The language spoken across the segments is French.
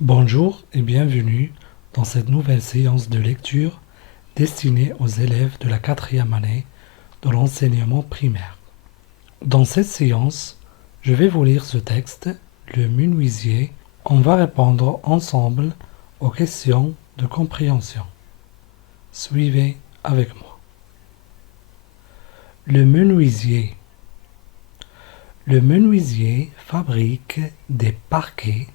Bonjour et bienvenue dans cette nouvelle séance de lecture destinée aux élèves de la quatrième année de l'enseignement primaire. Dans cette séance, je vais vous lire ce texte, Le menuisier. On va répondre ensemble aux questions de compréhension. Suivez avec moi. Le menuisier. Le menuisier fabrique des parquets,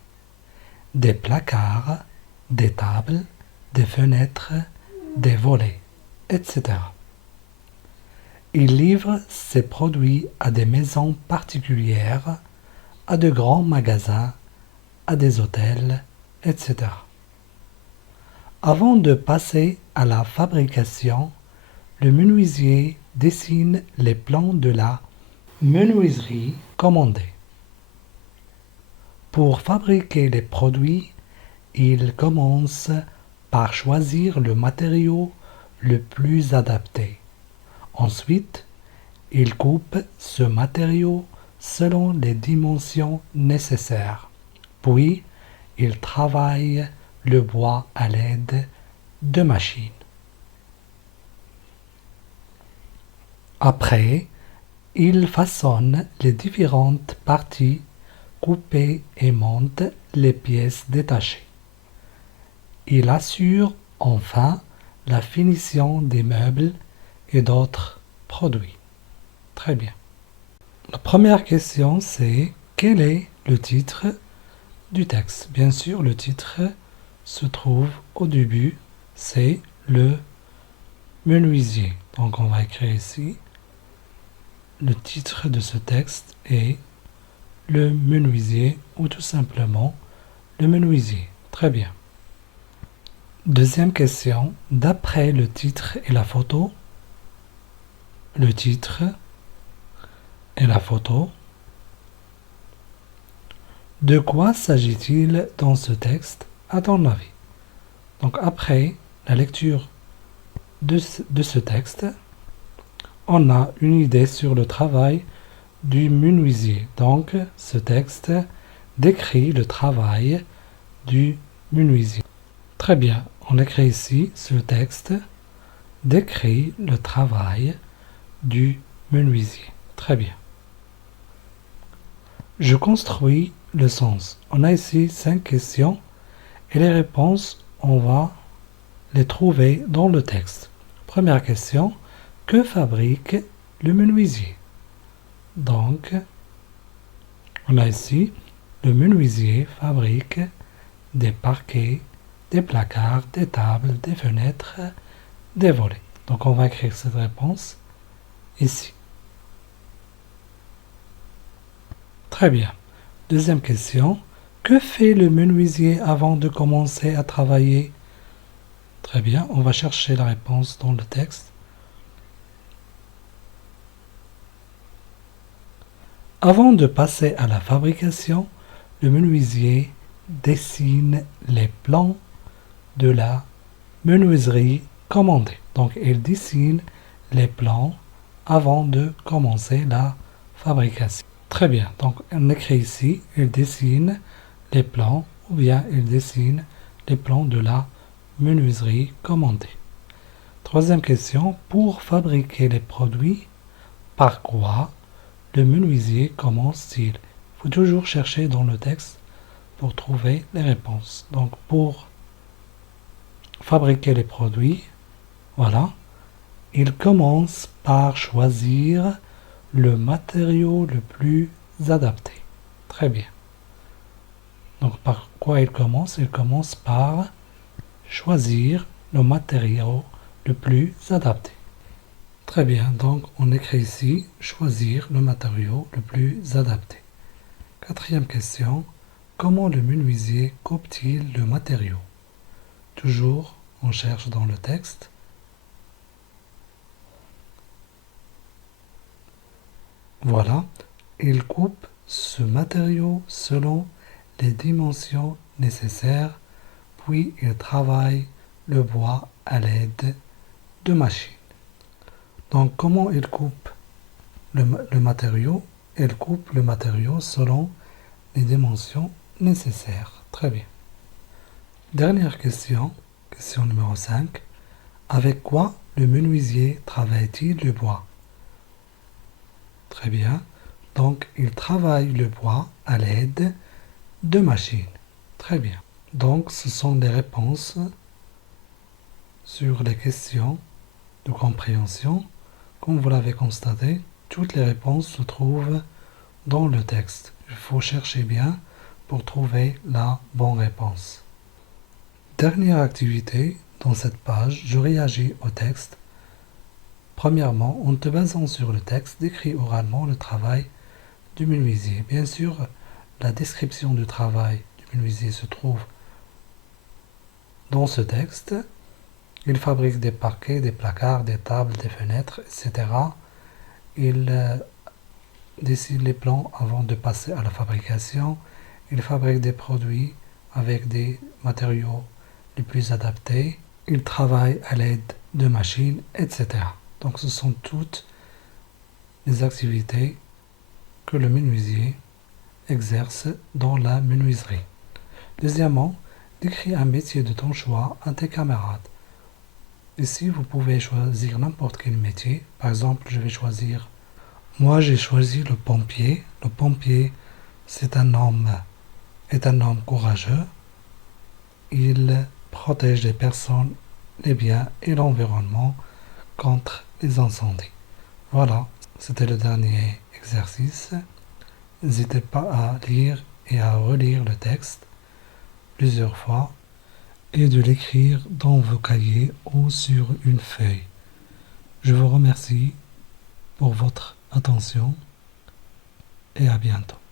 des placards, des tables, des fenêtres, des volets, etc. Il livre ses produits à des maisons particulières, à de grands magasins, à des hôtels, etc. Avant de passer à la fabrication, le menuisier dessine les plans de la menuiserie commandée. Pour fabriquer les produits, il commence par choisir le matériau le plus adapté. Ensuite, il coupe ce matériau selon les dimensions nécessaires. Puis, il travaille le bois à l'aide de machines. Après, il façonne les différentes parties coupées et monte les pièces détachées. Il assure enfin la finition des meubles et d'autres produits. Très bien. La première question, c'est quel est le titre du texte? Bien sûr, le titre se trouve au début, c'est le menuisier. Donc on va écrire ici. Le titre de ce texte est le menuisier ou tout simplement le menuisier. Très bien. Deuxième question, d'après le titre et la photo, le titre et la photo, de quoi s'agit-il dans ce texte à ton avis? Donc après la lecture de ce texte, on a une idée sur le travail du menuisier. Donc ce texte décrit le travail du menuisier. Très bien, on écrit ici, ce texte décrit le travail du menuisier. Très bien. Je construis le sens. On a ici 5 questions et les réponses, on va les trouver dans le texte. Première question, que fabrique le menuisier? Donc, on a ici, le menuisier fabrique des parquets, des placards, des tables, des fenêtres, des volets. Donc, on va écrire cette réponse ici. Très bien. Deuxième question. Que fait le menuisier avant de commencer à travailler? Très bien. On va chercher la réponse dans le texte. Avant de passer à la fabrication, le menuisier dessine les plans de la menuiserie commandée. Donc, il dessine les plans avant de commencer la fabrication. Très bien. Donc, on écrit ici, il dessine les plans ou bien il dessine les plans de la menuiserie commandée. Troisième question. Pour fabriquer les produits, par quoi le menuisier commence-t-il? Il faut toujours chercher dans le texte pour trouver les réponses. Donc, pour fabriquer les produits, voilà, il commence par choisir le matériau le plus adapté. Très bien. Donc, par quoi il commence? Il commence par choisir le matériau le plus adapté. Très bien, donc on écrit ici choisir le matériau le plus adapté. Quatrième question, comment le menuisier coupe-t-il le matériau? Toujours, on cherche dans le texte. Voilà, il coupe ce matériau selon les dimensions nécessaires, puis il travaille le bois à l'aide de machines. Donc, comment il coupe le matériau? Il coupe le matériau selon les dimensions nécessaires. Très bien. Dernière question, question numéro 5. Avec quoi le menuisier travaille-t-il le bois? Très bien. Donc, il travaille le bois à l'aide de machines. Très bien. Donc, ce sont les réponses sur les questions de compréhension. Comme vous l'avez constaté, toutes les réponses se trouvent dans le texte. Il faut chercher bien pour trouver la bonne réponse. Dernière activité, dans cette page, je réagis au texte. Premièrement, en te basant sur le texte, décris oralement le travail du menuisier. Bien sûr, la description du travail du menuisier se trouve dans ce texte. Il fabrique des parquets, des placards, des tables, des fenêtres, etc. Il dessine les plans avant de passer à la fabrication. Il fabrique des produits avec des matériaux les plus adaptés. Il travaille à l'aide de machines, etc. Donc ce sont toutes les activités que le menuisier exerce dans la menuiserie. Deuxièmement, décris un métier de ton choix à tes camarades. Ici, vous pouvez choisir n'importe quel métier. Par exemple, moi j'ai choisi le pompier. Le pompier, est un homme courageux. Il protège les personnes, les biens et l'environnement contre les incendies. Voilà, c'était le dernier exercice. N'hésitez pas à lire et à relire le texte plusieurs fois et de l'écrire dans vos cahiers ou sur une feuille. Je vous remercie pour votre attention et à bientôt.